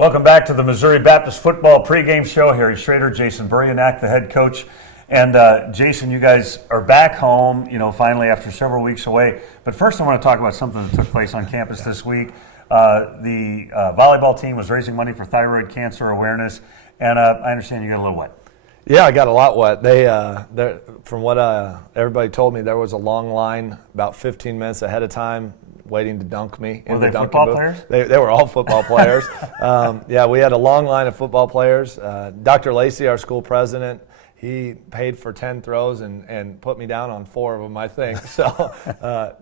Welcome back to the Missouri Baptist Football pregame show. Harry Schrader, Jason Buryanak, the head coach. And Jason, you guys are back home, finally after several weeks away. But first I want to talk about something that took place on campus this week. The volleyball team was raising money for thyroid cancer awareness. And I understand you got a little wet. Yeah, I got a lot wet. From what everybody told me, there was a long line about 15 minutes ahead of time waiting to dunk me. Were they football players? They were all football players. Yeah, we had a long line of football players. Dr. Lacey, our school president, he paid for 10 throws and put me down on 4 of them, I think. So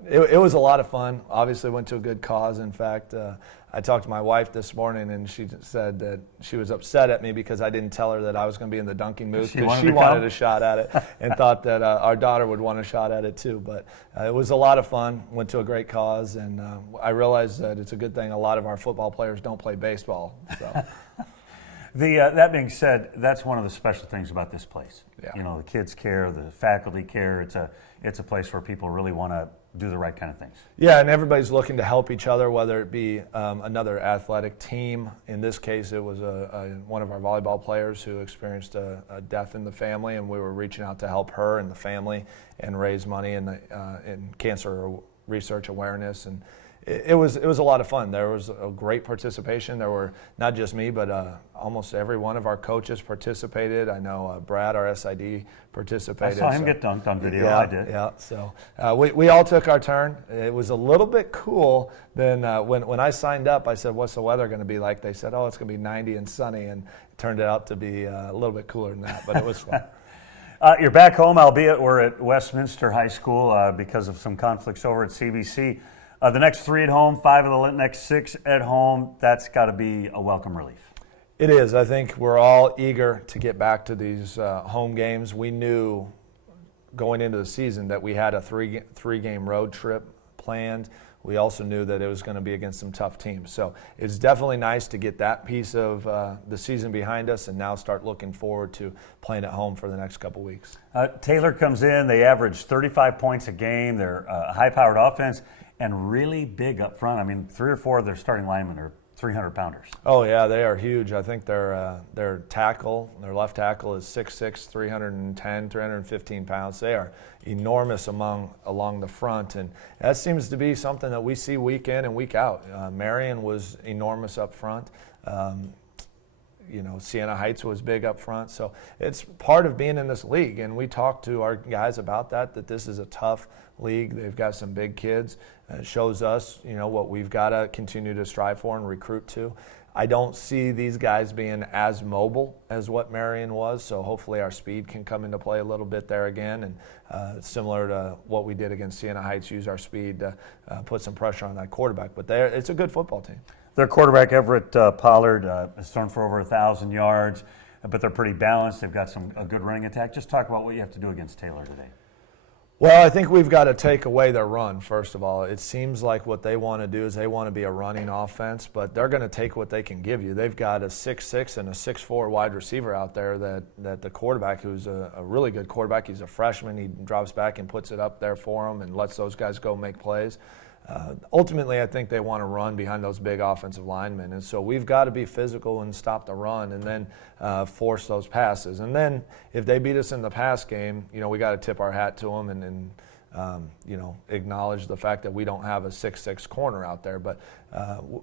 it was a lot of fun. Obviously went to a good cause. In fact, I talked to my wife this morning, and she said that she was upset at me because I didn't tell her that I was going to be in the dunking booth because she wanted a shot at it and thought that our daughter would want a shot at it too. But it was a lot of fun, went to a great cause, and I realized that it's a good thing a lot of our football players don't play baseball. So. That being said, that's one of the special things about this place. Yeah. The kids care, the faculty care. It's a place where people really want to do the right kind of things. Yeah, and everybody's looking to help each other, whether it be another athletic team. In this case, it was one of our volleyball players who experienced a death in the family, and we were reaching out to help her and the family and raise money in cancer research awareness. And it was a lot of fun. There was a great participation. There were not just me, but almost every one of our coaches participated. I know Brad, our SID, participated. I saw him get dunked on video. Yeah, I did. Yeah. So we all took our turn. It was a little bit cool. Then when I signed up, I said, "What's the weather going to be like?" They said, "Oh, it's going to be 90 and sunny," and it turned out to be a little bit cooler than that. But it was fun. You're back home, albeit we're at Westminster High School because of some conflicts over at CBC. The next 3 at home, 5 of the next 6 at home, that's got to be a welcome relief. It is. I think we're all eager to get back to these home games. We knew going into the season that we had a three-game road trip planned. We also knew that it was going to be against some tough teams. So it's definitely nice to get that piece of the season behind us and now start looking forward to playing at home for the next couple weeks. Taylor comes in. They average 35 points a game. They're a high-powered offense and really big up front. I mean, 3 or 4 of their starting linemen are 300-pounders. Oh, yeah, they are huge. I think their left tackle is 6'6", 310, 315 pounds. They are enormous along the front, and that seems to be something that we see week in and week out. Marion was enormous up front. Siena Heights was big up front. So it's part of being in this league, and we talked to our guys about that this is a tough league. They've got some big kids. It shows us, what we've got to continue to strive for and recruit to. I don't see these guys being as mobile as what Marion was, so hopefully our speed can come into play a little bit there again, and similar to what we did against Siena Heights, use our speed to put some pressure on that quarterback. But it's a good football team. Their quarterback, Everett Pollard, has thrown for over 1,000 yards, but they're pretty balanced. They've got a good running attack. Just talk about what you have to do against Taylor today. Well, I think we've got to take away their run, first of all. It seems like what they want to do is they want to be a running offense, but they're going to take what they can give you. They've got a 6'6" and a 6'4" wide receiver out there that the quarterback, who's a really good quarterback, he's a freshman, he drops back and puts it up there for them and lets those guys go make plays. Ultimately, I think they want to run behind those big offensive linemen, and so we've got to be physical and stop the run and then force those passes. And then if they beat us in the pass game, we got to tip our hat to them and acknowledge the fact that we don't have a 6'6" corner out there. But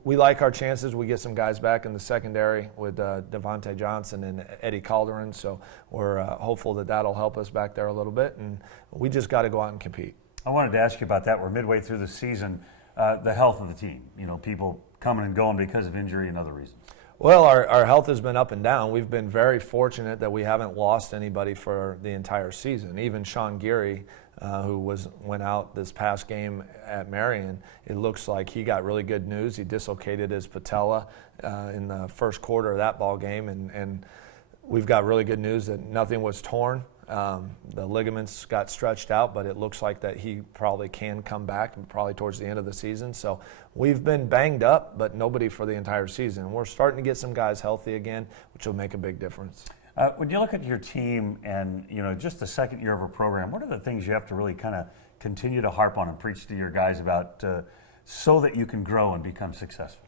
we like our chances. We get some guys back in the secondary with Devontae Johnson and Eddie Calderon, so we're hopeful that that'll help us back there a little bit, and we just got to go out and compete. I wanted to ask you about that. We're midway through the season. The health of the team, people coming and going because of injury and other reasons. Well, our health has been up and down. We've been very fortunate that we haven't lost anybody for the entire season. Even Sean Geary, who went out this past game at Marion, it looks like he got really good news. He dislocated his patella in the first quarter of that ball game, and we've got really good news that nothing was torn. The ligaments got stretched out, but it looks like that he probably can come back probably towards the end of the season. So we've been banged up, but nobody for the entire season. We're starting to get some guys healthy again, which will make a big difference. When you look at your team and, just the second year of a program, what are the things you have to really kind of continue to harp on and preach to your guys about so that you can grow and become successful?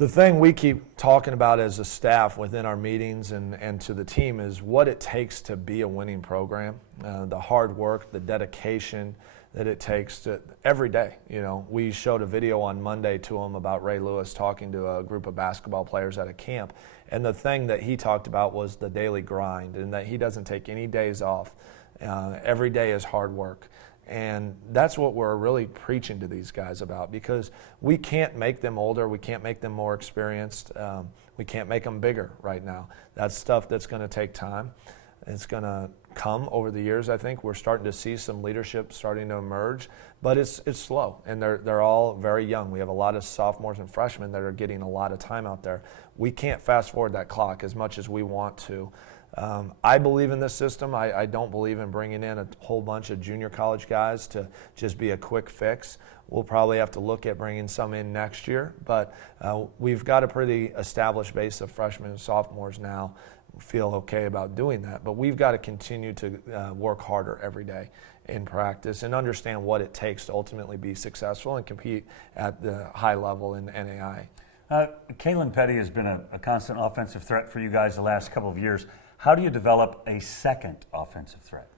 The thing we keep talking about as a staff within our meetings and to the team is what it takes to be a winning program, the hard work, the dedication that it takes to every day. You know, we showed a video on Monday to them about Ray Lewis talking to a group of basketball players at a camp, and the thing that he talked about was the daily grind and that he doesn't take any days off. Every day is hard work. And that's what we're really preaching to these guys about, because we can't make them older, we can't make them more experienced, we can't make them bigger right now. That's stuff that's going to take time. It's going to come over the years. I think we're starting to see some leadership starting to emerge, but it's slow, and they're all very young. We have a lot of sophomores and freshmen that are getting a lot of time out there. We can't fast forward that clock as much as we want to. I believe in this system. I don't believe in bringing in a whole bunch of junior college guys to just be a quick fix. We'll probably have to look at bringing some in next year, but we've got a pretty established base of freshmen and sophomores now. We feel okay about doing that, but we've got to continue to work harder every day in practice and understand what it takes to ultimately be successful and compete at the high level in NAI. Kalen Petty has been a constant offensive threat for you guys the last couple of years. How do you develop a second offensive threat?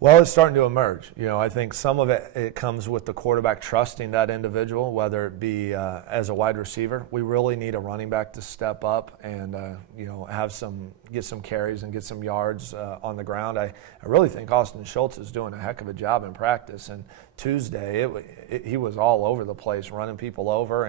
Well, it's starting to emerge. You know, I think some of it comes with the quarterback trusting that individual, whether it be as a wide receiver. We really need a running back to step up and get some carries and get some yards on the ground. I really think Austin Schultz is doing a heck of a job in practice. And Tuesday, he was all over the place, running people over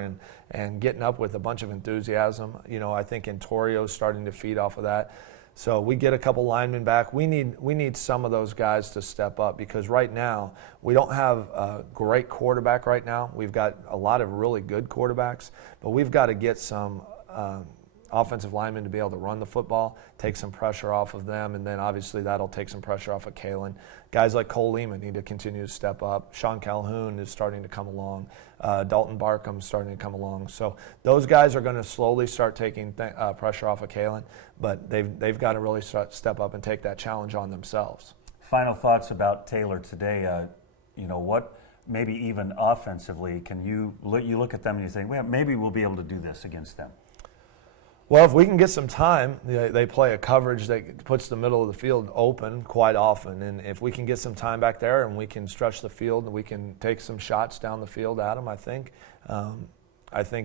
and getting up with a bunch of enthusiasm. You know, I think Entorio's starting to feed off of that. So we get a couple linemen back. We need some of those guys to step up, because right now we don't have a great quarterback right now. We've got a lot of really good quarterbacks, but we've got to get some offensive linemen to be able to run the football, take some pressure off of them, and then obviously that'll take some pressure off of Kalen. Guys like Cole Lehman need to continue to step up. Sean Calhoun is starting to come along. Dalton Barkham's starting to come along. So those guys are going to slowly start taking pressure off of Kalen, but they've got to really step up and take that challenge on themselves. Final thoughts about Taylor today. What maybe even offensively can you look at them and you think, well, maybe we'll be able to do this against them? Well, if we can get some time, they play a coverage that puts the middle of the field open quite often. And if we can get some time back there and we can stretch the field and we can take some shots down the field at them, I think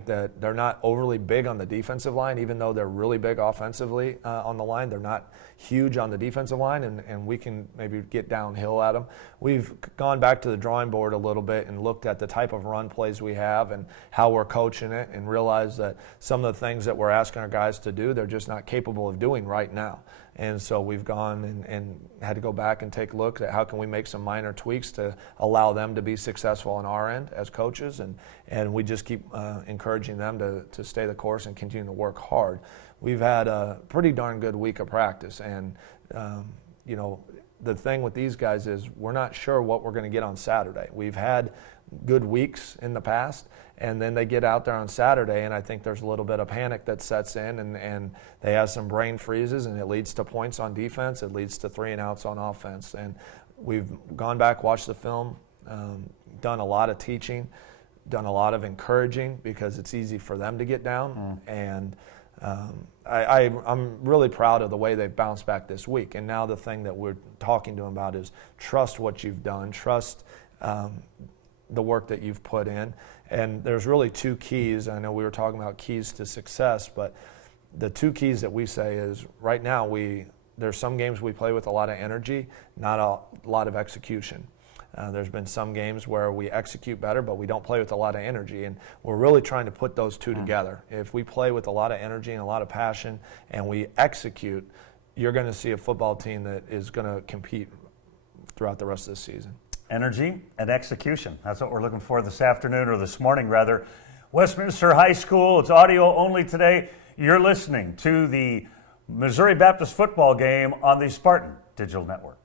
that they're not overly big on the defensive line, even though they're really big offensively on the line. They're not huge on the defensive line, and we can maybe get downhill at them. We've gone back to the drawing board a little bit and looked at the type of run plays we have and how we're coaching it, and realized that some of the things that we're asking our guys to do, they're just not capable of doing right now. And so we've gone and had to go back and take a look at how can we make some minor tweaks to allow them to be successful on our end as coaches, and we just keep encouraging them to stay the course and continue to work hard. We've had a pretty darn good week of practice, and the thing with these guys is we're not sure what we're going to get on Saturday. We've had good weeks in the past, and then they get out there on Saturday, and I think there's a little bit of panic that sets in, and they have some brain freezes, and it leads to points on defense. It leads to 3 and outs on offense. And we've gone back, watched the film, done a lot of teaching, done a lot of encouraging, because it's easy for them to get down. And I'm really proud of the way they've bounced back this week. And now the thing that we're talking to them about is trust what you've done, trust the work that you've put in. And there's really 2 keys. I know we were talking about keys to success, but the 2 keys that we say is right now there's some games we play with a lot of energy, not a lot of execution. There's been some games where we execute better, but we don't play with a lot of energy, and we're really trying to put those 2 together. If we play with a lot of energy and a lot of passion and we execute, you're going to see a football team that is going to compete throughout the rest of the season. Energy and execution. That's what we're looking for this afternoon, or this morning rather. Westminster High School, it's audio only today. You're listening to the Missouri Baptist football game on the Spartan Digital Network.